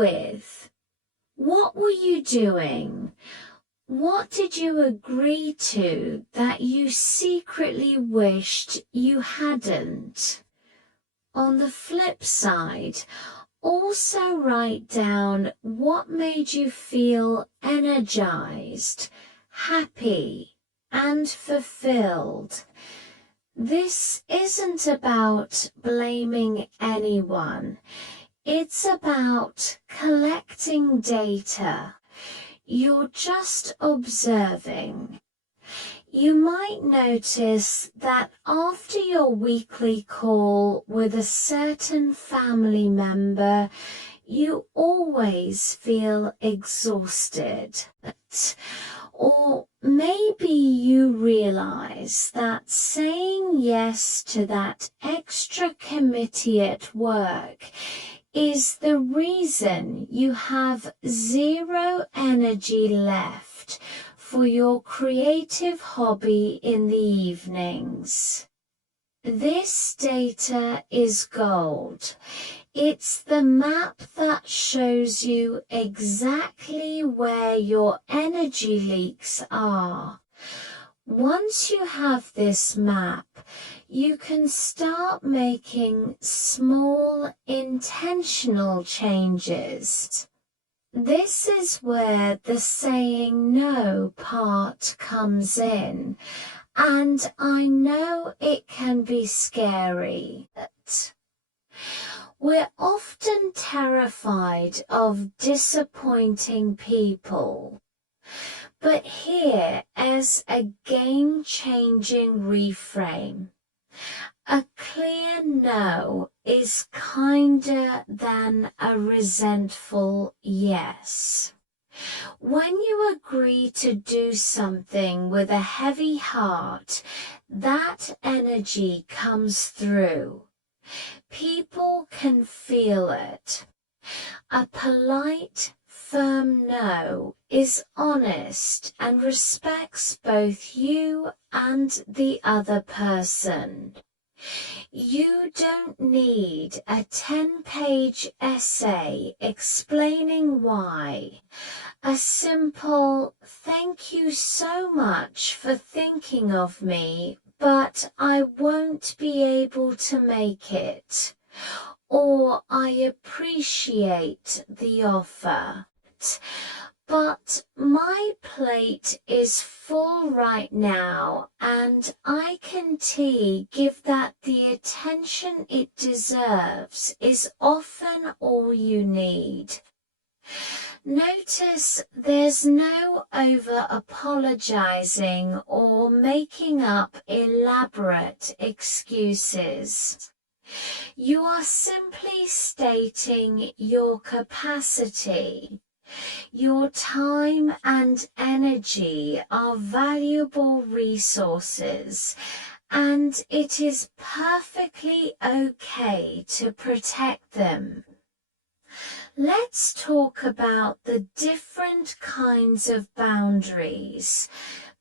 with? What were you doing? What did you agree to that you secretly wished you hadn't? On the flip side, also write down what made you feel energized, happy, and fulfilled. This isn't about blaming anyone. It's about collecting data. You're just observing. You might notice that after your weekly call with a certain family member, you always feel exhausted. Or maybe you realize that saying yes to that extra committee at work is the reason you have zero energy left for your creative hobby in the evenings. This data is gold. It's the map that shows you exactly where your energy leaks are. Once you have this map, you can start making small, intentional changes. This is where the saying no part comes in, and I know it can be scary. We're often terrified of disappointing people. But here is a game-changing reframe. A clear no is kinder than a resentful yes. When you agree to do something with a heavy heart, that energy comes through. People can feel it. A polite, firm no is honest and respects both you and the other person. You don't need a 10-page essay explaining why. A simple "thank you so much for thinking of me, but I won't be able to make it," or "I appreciate the offer, but my plate is full right now and I can give that the attention it deserves" is often all you need. Notice there's no over-apologizing or making up elaborate excuses. You are simply stating your capacity. Your time and energy are valuable resources, and it is perfectly okay to protect them. Let's talk about the different kinds of boundaries,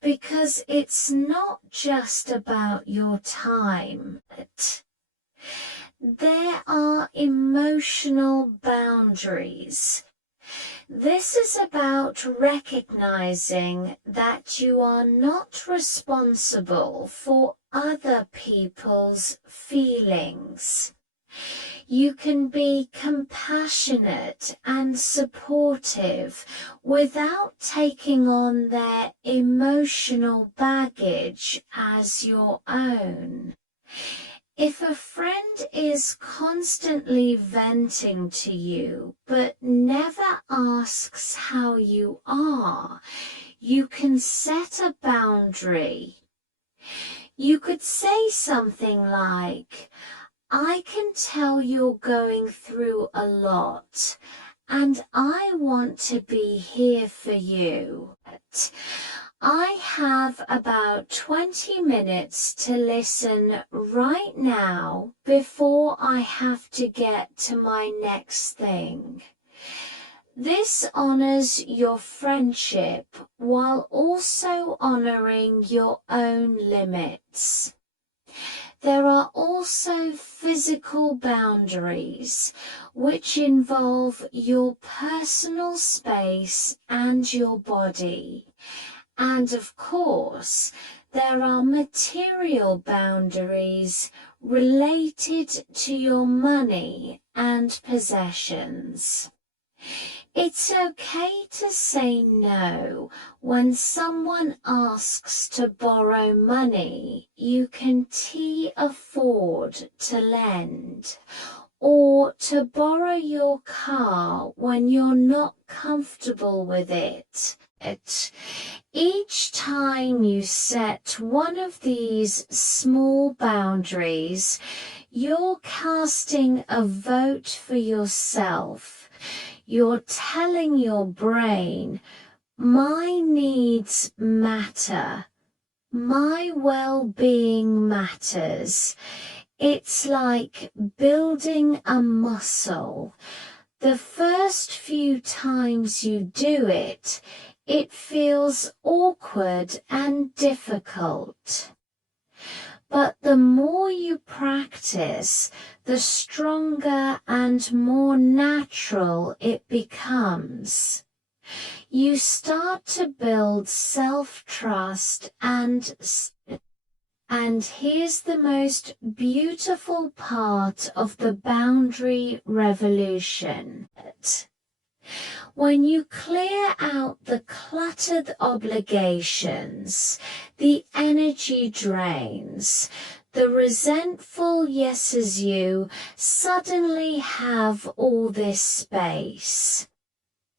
because it's not just about your time. There are emotional boundaries. This is about recognizing that you are not responsible for other people's feelings. You can be compassionate and supportive without taking on their emotional baggage as your own. If a friend is constantly venting to you but never asks how you are, you can set a boundary. You could say something like, "I can tell you're going through a lot, and I want to be here for you. I have about 20 minutes to listen right now before I have to get to my next thing." This honors your friendship while also honoring your own limits. There are also physical boundaries, which involve your personal space and your body. And of course, there are material boundaries related to your money and possessions. It's okay to say no when someone asks to borrow money you can't afford to lend, or to borrow your car when you're not comfortable with it. Each time you set one of these small boundaries, you're casting a vote for yourself. You're telling your brain, my needs matter. My well-being matters. It's like building a muscle. The first few times you do it, it feels awkward and difficult. But the more you practice, the stronger and more natural it becomes. You start to build self-trust and here's the most beautiful part of the boundary revolution. When you clear out the cluttered obligations, the energy drains, the resentful yeses, you suddenly have all this space.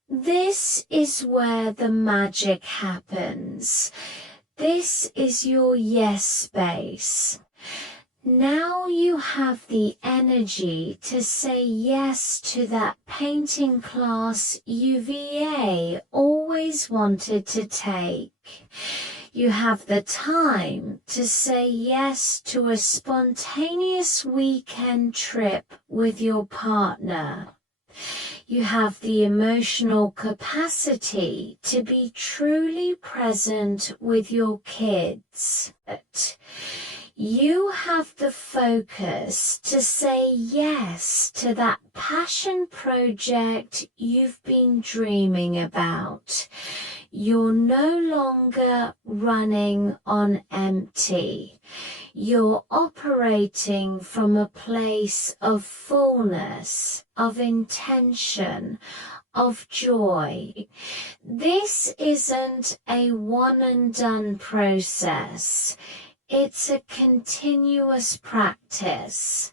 This is where the magic happens. This is your yes space. Now you have the energy to say yes to that painting class UVA always wanted to take. You have the time to say yes to a spontaneous weekend trip with your partner. You have the emotional capacity to be truly present with your kids. You have the focus to say yes to that passion project you've been dreaming about. You're no longer running on empty. You're operating from a place of fullness, of intention, of joy. This isn't a one-and-done process. It's a continuous practice.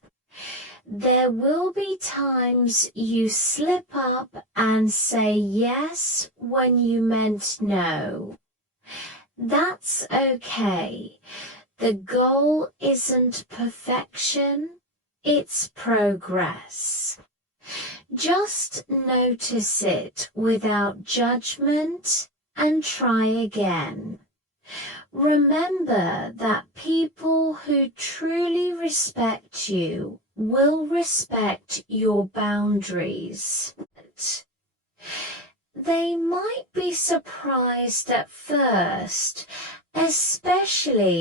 There will be times you slip up and say yes when you meant no. That's okay. The goal isn't perfection, it's progress. Just notice it without judgment and try again. Remember that people who truly respect you will respect your boundaries. They might be surprised at first, especially